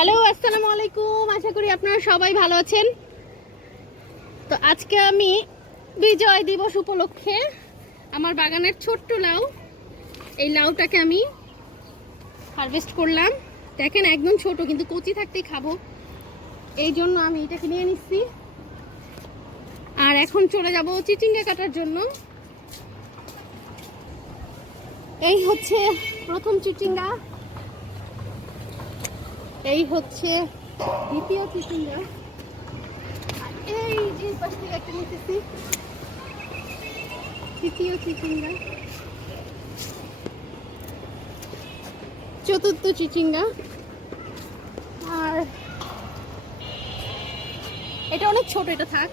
Hello, আসসালামু আলাইকুম। আশা করি আপনারা সবাই ভালো আছেন। তো আজকে আমি বিজয় দিবস উপলক্ষে আমার বাগানের ছোট্ট লাউ, এই লাউটাকে আমি হারভেস্ট করলাম। দেখেন, একদম ছোট, কিন্তু কচি থাকতেই খাব। এই জন্য আমি এটাকে নিয়ে নিচ্ছি। আর এখন চলে যাব চিচিঙ্গা কাটার জন্য। এই হচ্ছে প্রথম চিচিঙ্গা। এই হচ্ছে দ্বিতীয় চিচিঙ্গা এই যে পাশ থেকে একটা নিতেছি। তৃতীয় চিচিঙ্গা চতুর্থ চিচিঙ্গা আর এটা অনেক ছোট, এটা থাক।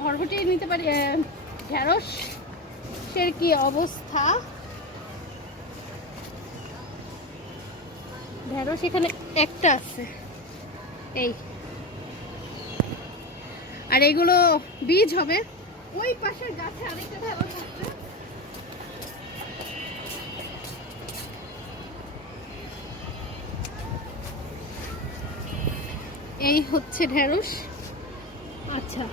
ভরভটি নিতে পারি ঢেঁড়স। এর কি অবস্থা? ঢেঁড়স এখানে একটা আছে। এই। আর এগুলো বীজ হবে। ওই পাশের গাছে আরেকটা ঢেঁড়স আছে এই হচ্ছে ঢেঁড়স। আচ্ছা।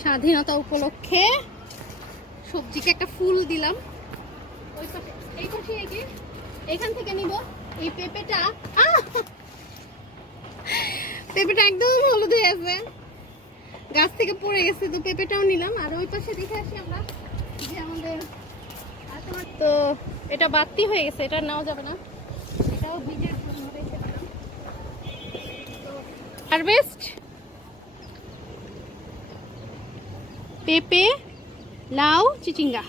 স্বাধীনতা উপলক্ষে সবজিকে একটা ফুল দিলাম। ওই পাশে। এখান থেকে এই পেঁপেটা পেঁপেটা হলুদ হয়ে গাছ থেকে পড়ে গেছে, তো পেঁপেটাও নিলাম। আর ওই পাশে দেখে আসি আমরা, যে আমাদের তো এটা বাড়তি হয়ে গেছে, এটা নেওয়া যাবে না। এটাও হারভেস্ট পেঁপে, লাউ, চিচিঙ্গা।